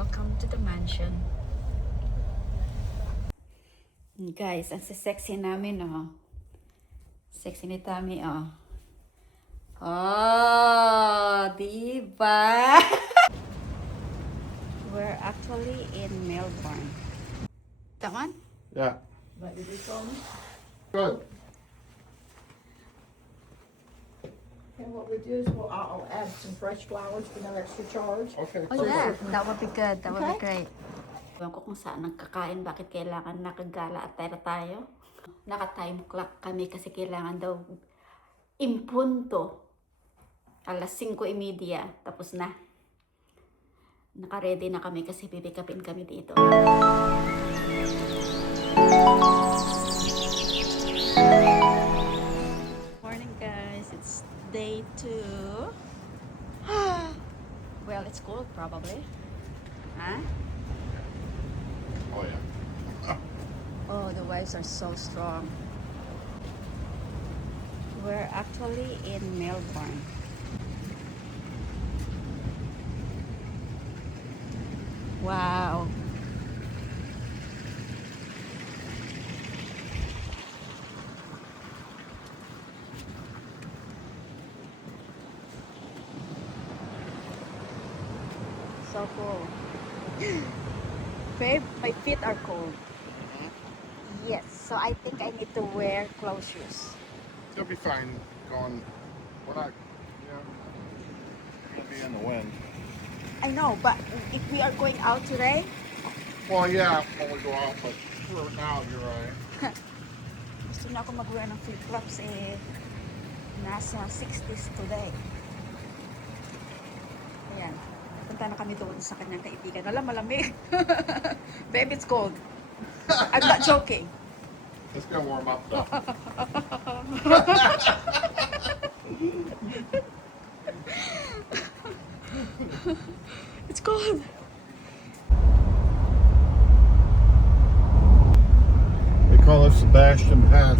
Welcome to the mansion. Guys, ang sexy namin, oh. Sexy ni Tami, oh. Oh, diba? We're actually in Melbourne. That one? Yeah. What did you tell me? Good. And what we do is I'll add some fresh flowers for no extra charge. Okay. Oh, yeah. That would be good. That would be Okay. great. Ewan ko kung saan nagkakain, bakit kailangan nakagala at tayo. Naka-time clock kami kasi kailangan daw impunto. Alas 5:30, tapos na. Naka-ready na kami kasi pipikapin kami dito. Morning guys, it's day 2. Well, it's cold probably. Huh? Oh yeah. Oh, the waves are so strong. We're actually in Melbourne. Wow. So cool. Babe, my feet are cold. Yes, so I think I need to wear closed shoes. You'll be fine going. We're not. Yeah. You'll be in the wind. I know, but if we are going out today, Well, yeah, when we go out, but for now, you're right. gusto na ako mag-wear ng flip-flops nasa 60s today. Ayan. Punta na kami doon sa kanyang kaibigan. Alam, malamig. Babe, it's cold. I'm not joking. It's gonna warm up though. It's cold. They call it Sebastian Pass.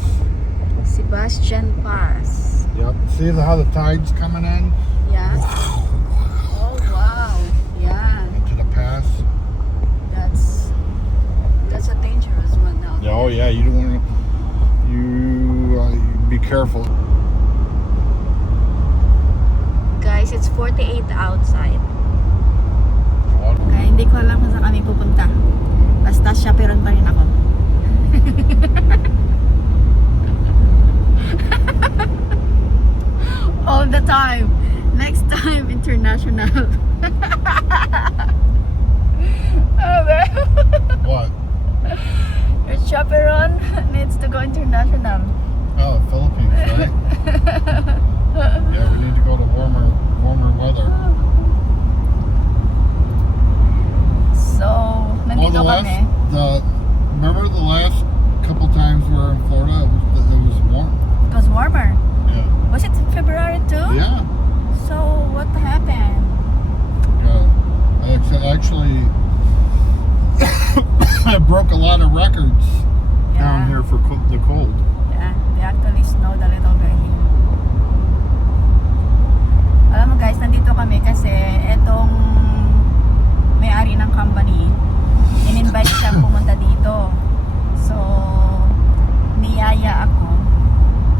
Sebastian Pass. Yep. See how the tide's coming in Yeah. Oh, wow. Yeah. to the pass? That's a dangerous one now. Oh yeah, you don't want to. You be careful. Guys, it's 48 outside. Kaya hindi ko alam kung saan kami pupunta. Basta chaperon pa rin ako. All the time. Next time, international. What? Your chaperone needs to go international. Oh, the Philippines, right? Yeah, we need to go to warmer weather. So, nandito kami. Remember the last couple times we were in Florida? It was warm. It was warmer. Yeah. Was it February too? Yeah. So, what happened? Actually, I broke a lot of records down here for the cold. Yeah, they actually snowed a little bit here. Alam mo guys, nandito kami kasi etong may-ari ng company, in-invite siyang pumunta dito. So, niyaya ako,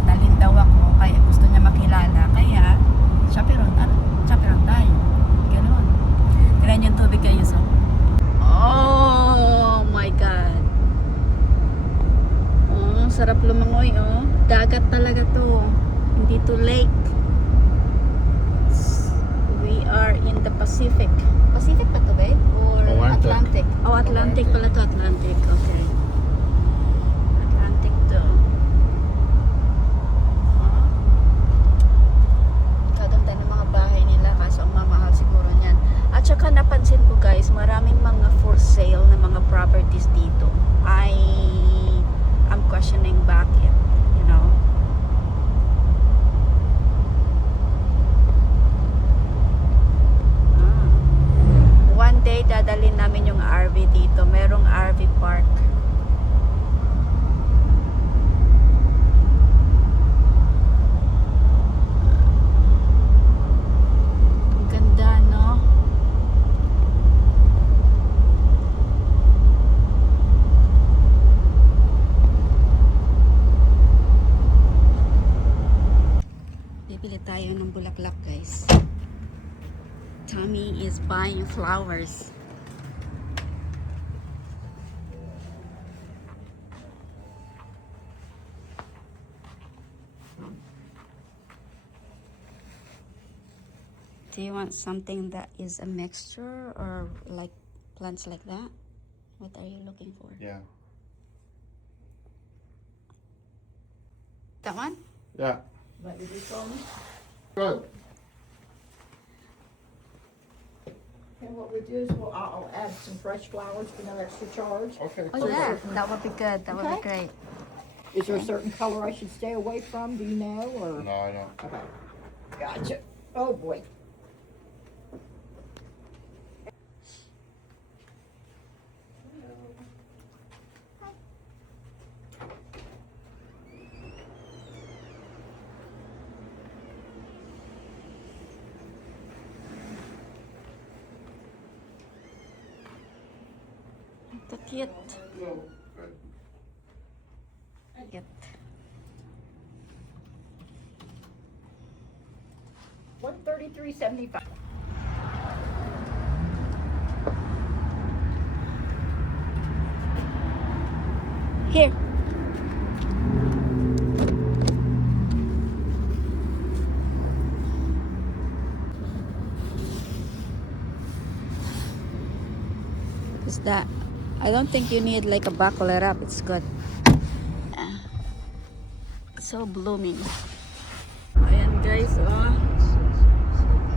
dalhin daw ako, kaya gusto niya makilala. Kaya, chaperon tayo. Ganun. Tignan yung tubig kayo, so. Oh my God. Oh, sarap lumangoy, oh. Dagat talaga to. Hindi to lake. We are in the Pacific. Pacific pa to, babe? Or Atlantic. Atlantic? Oh, Atlantic pala to. Atlantic. Okay. Atlantic to. Oh. Gaganda ng mga bahay nila kaso ang mamahal siguro niyan. At saka napansin ko guys, maraming mga for sale na mga properties dito. I'm questioning bakit, you know. One day dadalhin namin yung RV dito. Merong RV park. Ang ganda, no? buying flowers. Do you want something that is a mixture or like plants like that? What are you looking for? Yeah. That one? Yeah. Let me do for me. Good. And what we do is I'll add some fresh flowers for no extra charge. Okay. Oh perfect. yeah, that would be good. That would be Okay. great. Is there a certain color I should stay away from? Do you know, or? No, I don't. Okay. Gotcha. Oh, boy. The cute. Cute. 133.75. Here. Is that? I don't think you need like a buckle it up. It's good. So blooming. Ayan guys, oh.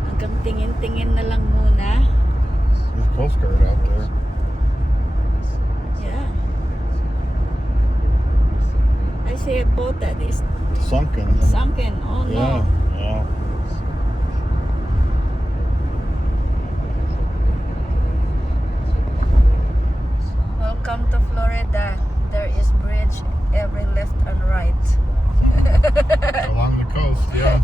Hanggang tingin-tingin na lang muna. There's a Coast Guard out there. Yeah. I see a boat that is Sunken. sunken. Oh no. Yeah. Yeah. Welcome to Florida. There is bridge every left and right. Along the coast, yeah.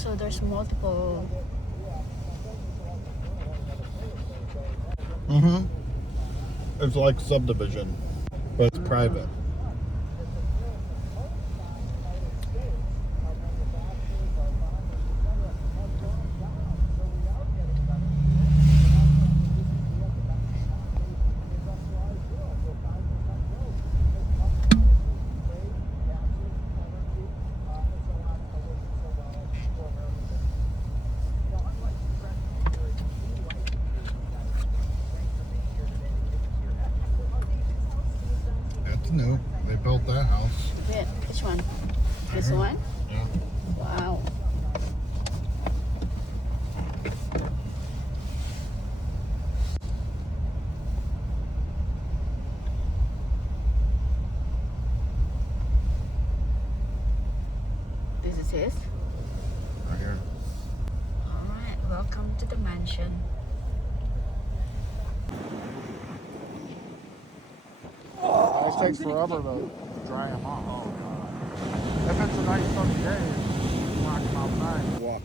So there's multiple. Mm-hmm. It's like subdivision, but it's private. That's new. They built that house. Yeah, which one? This one? Yeah. Wow. This is his? Right here. Alright, welcome to the mansion. It takes forever to dry them off. If it's a nice sunny day, you rock them outside. Walk.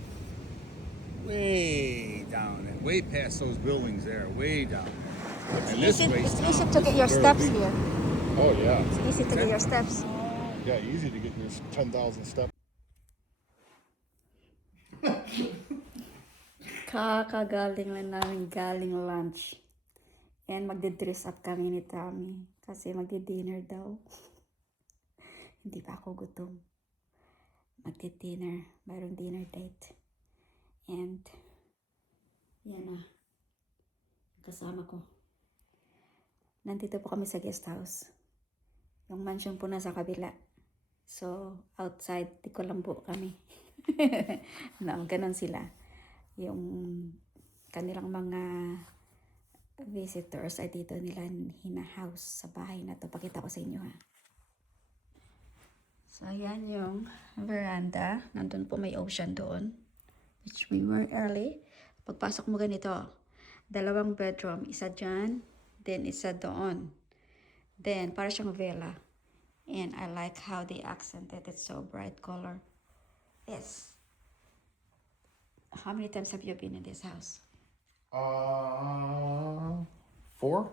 Way down and way past those buildings there, way down. It's And this easy, way's it's down. easy to get your Very steps big. here. Oh, yeah. It's easy to get your steps. Yeah, easy to get your 10,000 steps. Kakagaling lang namin galing lunch. And magdi-dress up kami ni Tommy. Kasi magdi-dinner daw. Hindi pa ako gutom. Magdi-dinner. Mayroong dinner date. And, yan na. Kasama ko. Nandito po kami sa guest house. Yung mansion po nasa kabila. So, outside, di ko lang po kami. No, ganun sila. Yung kanilang mga visitors ay dito nila hina-house sa bahay na to. Pakita ko sa inyo ha. So, ayan yung veranda. Nandun po may ocean doon. Which we were early. Pagpasok mo ganito, 2 bedroom. Isa dyan, then isa doon. Then, para siyang villa. And I like how they accented it so bright color. Yes. How many times have you been in this house? 4? 4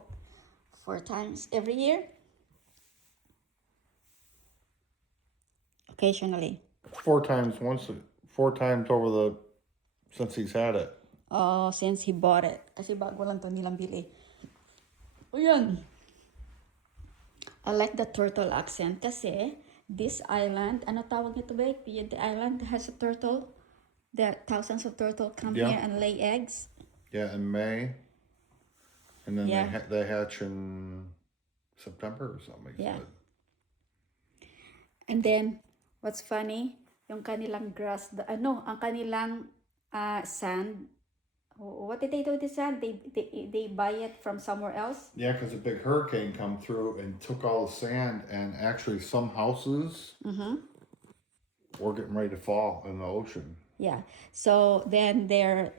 times every year? Occasionally. 4 times over the since he's had it. Oh, since he bought it. Kasi bago lang to nilang bili. O yan. I like the turtle accent kasi this island, ano tawag nito ba? The island has a turtle. The thousands of turtle come Yeah. here and lay eggs. Yeah, in May. And then Yeah. they hatch in September or something. he Yeah. said. And then, what's funny, yung kanilang grass, ang kanilang sand, what did they do with the sand? They buy it from somewhere else? Yeah, because a big hurricane come through and took all the sand, and actually some houses were getting ready to fall in the ocean. Yeah. So then their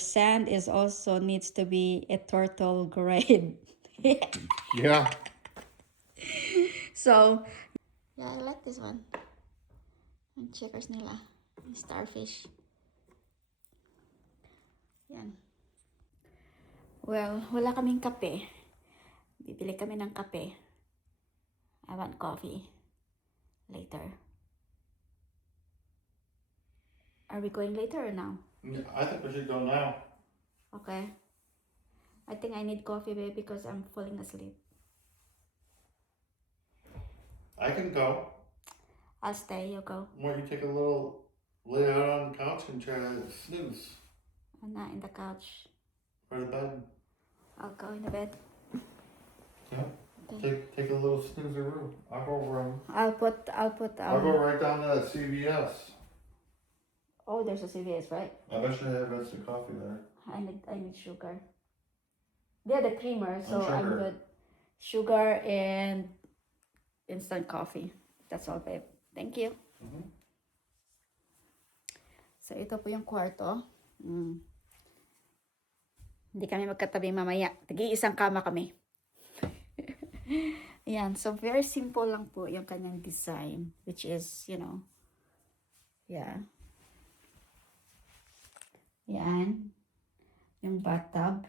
sand is also needs to be a turtle grade. Yeah. So yeah, I like this one. Ang checkers nila. Yung starfish. Yan. Well, wala kaming kape. Bibili kami ng kape. I want coffee. Later. Are we going later or now? I think we should go now. Okay. I think I need coffee, babe, because I'm falling asleep. I can go. I'll stay, you go. Why don't you take a little lay out on the couch and try to snooze I'm not in the couch. or the bed? I'll go in the bed. Yeah. Okay. Take a little snoozeroo. I'll go run. I'll put I'll go right down to that CVS. oh, there's a CVS, right? I bet you they have instant coffee there. I need sugar. They're the creamer, so And I'm sugar. good. Sugar and instant coffee. That's all, babe. Thank you. Mhm. So, ito po yung kwarto. Hindi kami magkatabi mamaya. Tagi-isang kama kami. Yan. So, very simple lang po yung kanyang design. Which is, yeah. Yan. Yung bathtub.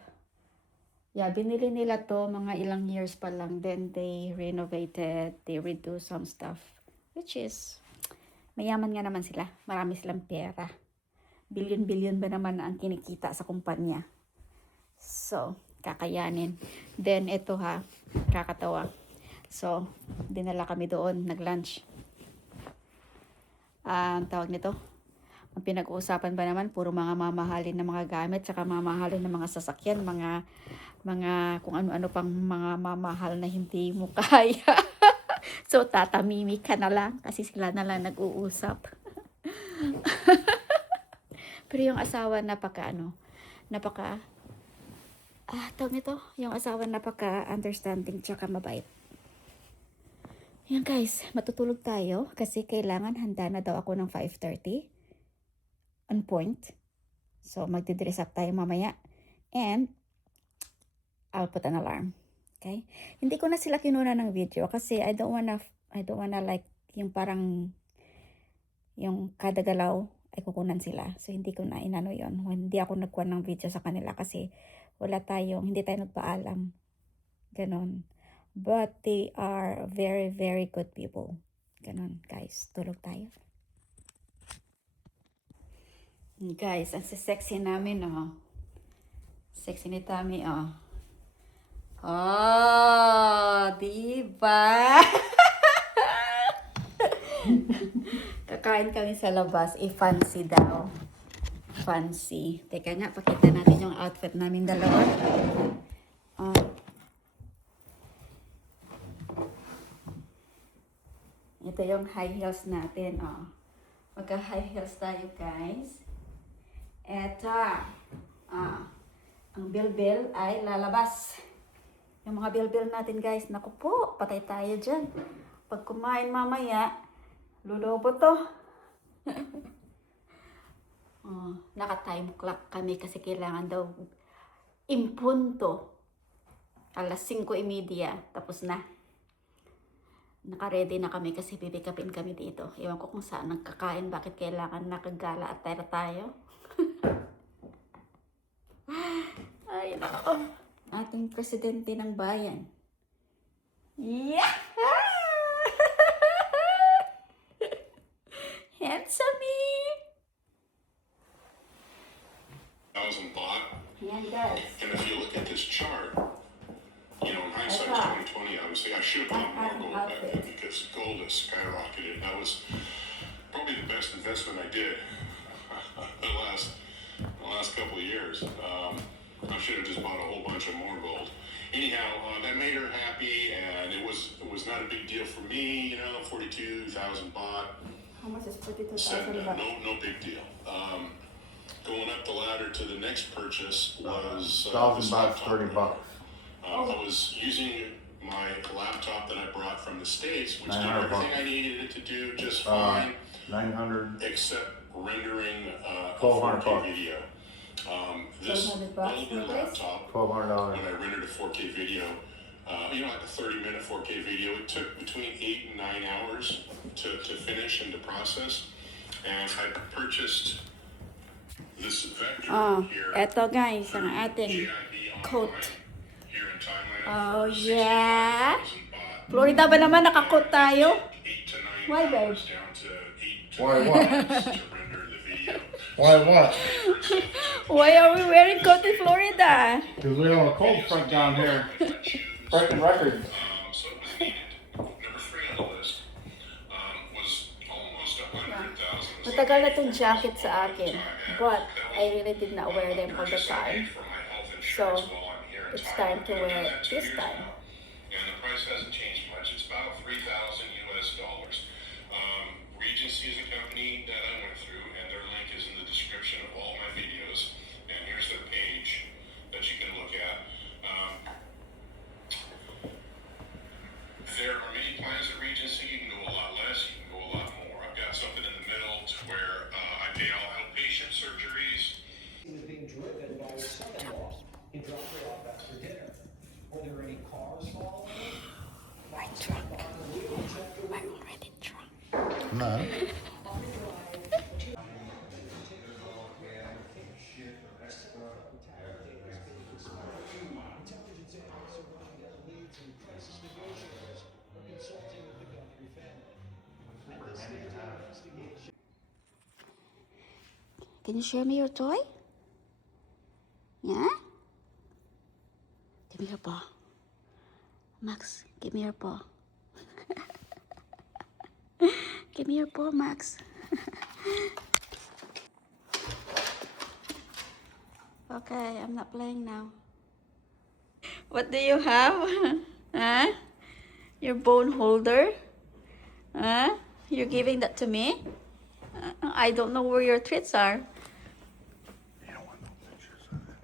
Yeah, binili nila to mga ilang years pa lang. Then, they renovated. They redo some stuff. Which is, mayaman nga naman sila. Marami silang pera. Billion-billion ba naman ang kinikita sa kumpanya. So, kakayanin. Then, ito kakatawa. So, dinala kami doon, nag-lunch. Ang tawag nito, ang pinag-uusapan ba naman, puro mga mamahalin na mga gamit, saka mamahalin na mga sasakyan, mga kung ano-ano pang mga mamahal na hindi mo kaya. So, tatamimi ka na lang, kasi sila na lang nag-uusap. Pero yung asawa tawag nito, yung asawa napaka-understanding tsaka mabait. Yan guys, matutulog tayo kasi kailangan handa na daw ako ng 5:30 on point. So magdi-dress up tayo mamaya and I'll put an alarm. Okay? Hindi ko na sila kinuna ng video kasi I don't wanna like yung parang yung kada galaw ay kukunan sila. So hindi ko na inano yon. Hindi ako nagkuha ng video sa kanila kasi hindi tayo nagpaalam. Ganon. But they are very, very good people. Ganon, guys. Tulog tayo. Guys, ang sexy namin, oh. Sexy ni Tami, oh. Oh, diba? Kakain kami sa labas. Fancy daw. Fancy. Teka nga, pakita natin yung outfit namin dalawa. Oh. Ito yung high heels natin, oh. Magka-high heels tayo, guys. Eto. Ang bilbil ay lalabas. Yung mga bilbil natin, guys. Naku po, patay tayo dyan. Pag kumain mamaya, Lulobo to. Naka-time clock kami kasi kailangan daw impunto. Alas 5:30, tapos na. Naka-ready na kami kasi pipikapin kami dito. Ewan ko kung saan nagkakain, bakit kailangan nakagala at tayo. Ay, nako. Ating presidente ng bayan. Yeah! Handsome me! Thousand bought. Yan guys. And if you look at this chart, you know, in hindsight, 2020, obviously, I should have bought more gold back then because gold has skyrocketed. That was probably the best investment I did the last couple of years. I should have just bought a whole bunch of more gold. Anyhow, that made her happy, and it was not a big deal for me. You know, 42,000 baht. How much is Said, 42,000 baht? no big deal. Going up the ladder to the next purchase was 1,000 this baht, laptop. 30 bucks. I was using my laptop that I brought from the States, which did 900 everything bucks. I needed it to do just fine, 900. except rendering a 1,200 4K bucks. video. This 1,200 bucks little bit of for this? laptop, $1,200. when I rendered a 4K video, you know, like a 30-minute 4K video, it took between 8 and 9 hours to finish and to process. And I purchased this Vector here. Eto guys, ang ating GIB coat. online here in Thailand. Oh, for yeah. 16,000 baht. Florida ba naman naka-coat tayo? 8 to 9 Why, babe? hours down to 8 to Why 9 what? hours to render the video. Why what? Why are we wearing coat in Florida? Because we have a cold front down here. Breaking records. So it was needed. Number 3 on the list was almost 100,000. Matagal na itong jacket sa akin, but I really did not wear them all the time. For my health So, insurance while I'm here in it's Thailand. time to wear it I've been this there 2 years time. now, and the price hasn't changed much. It's about $3,000 US. Regency is a company that I went through, and their link is in the description of all my videos. And here's their page that you can look at. There are many plans at Regency. You can go a lot less, you can go a lot more. I've got something in the middle to where I pay all outpatient surgeries. He was being driven by his son-in-law. He dropped her off after dinner. Were there any cars following him? I'm drunk. I'm already drunk. No. Can you show me your toy? Yeah? Give me your paw. Max, give me your paw. Give me your paw, Max. Okay, I'm not playing now. What do you have? Huh? Your bone holder? Huh? You're giving that to me? I don't know where your treats are. You don't want no pictures of it.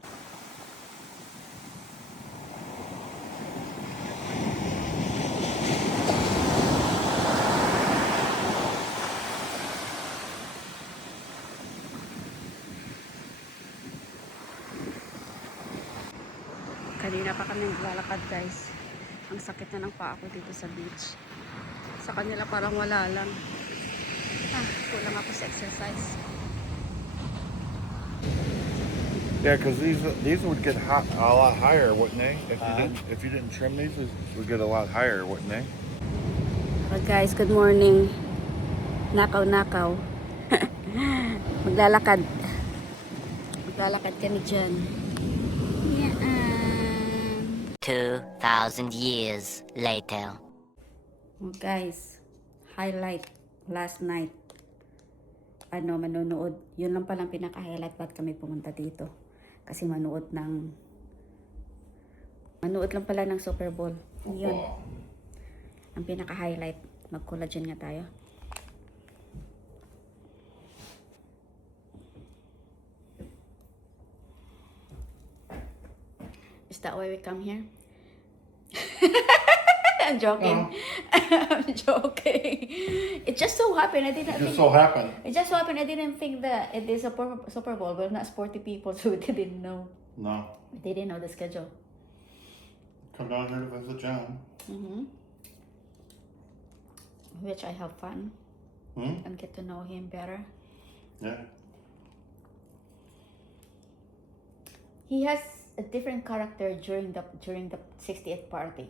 Kanina pa kami naglalakad guys. Ang sakit na ng paa ko dito sa beach. Sa kanila parang wala lang. Kulang ako sa exercise. Yeah, because these would get hot, a lot higher, wouldn't they? If you didn't trim these would get a lot higher, wouldn't they? Well guys, good morning. Nakaw. Maglalakad. Maglalakad kami dyan. 2,000 years later. Oh, guys, highlight last night. Manonood. Yun lang palang pinaka-highlight ba't kami pumunta dito. Kasi manood lang pala ng Super Bowl. Yun. Ang pinaka-highlight. Mag-collagen nga tayo. Is that why we come here? I'm joking. I'm joking. It just so happened I didn't It just think. so happened. It just so happened I didn't think that it is a Super Bowl. We're not sporty people, so we didn't know. No. We didn't know the schedule. Come down here to visit John. Which I have fun Hmm? and get to know him better. Yeah. He has a different character during the 60th party.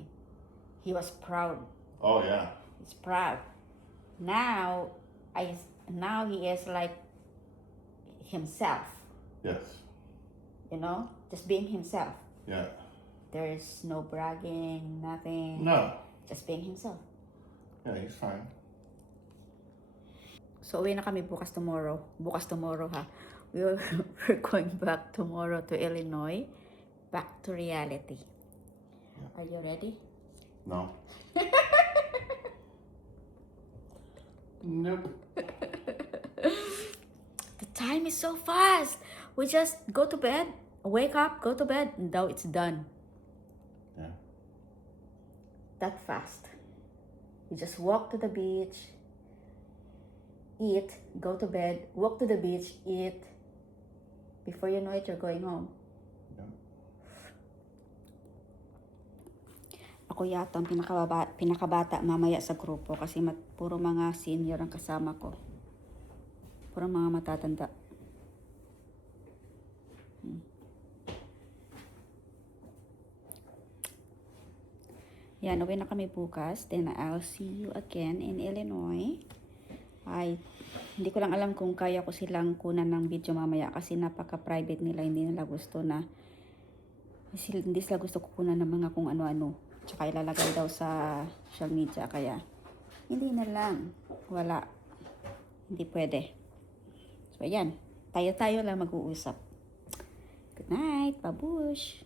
He was proud. Oh yeah. He's proud. Now he is like himself. Yes. You know, just being himself. Yeah. There is no bragging, nothing. No. Just being himself. Yeah, he's fine. So uwi na kami bukas tomorrow. Bukas tomorrow ha. We're going back tomorrow to Illinois. Back to reality. Are you ready? No. Nope. The time is so fast. We just go to bed, wake up, go to bed, and now it's done. Yeah. That fast. You just walk to the beach, eat, go to bed, walk to the beach, eat. Before you know it, you're going home. Yeah. Ako yata ang pinakabata mamaya sa grupo kasi puro mga senior ang kasama ko. Puro mga matatanda. Yan, uwi na kami bukas. Then I'll see you again in Illinois. Hindi ko lang alam kung kaya ko silang kunan ng video mamaya kasi napaka-private nila. Hindi sila gusto kukunan ng mga kung ano-ano. Tsaka ilalagay daw sa social media. Kaya, hindi na lang. Wala. Hindi pwede. So, ayan. Tayo-tayo lang mag-uusap. Good night. Babush.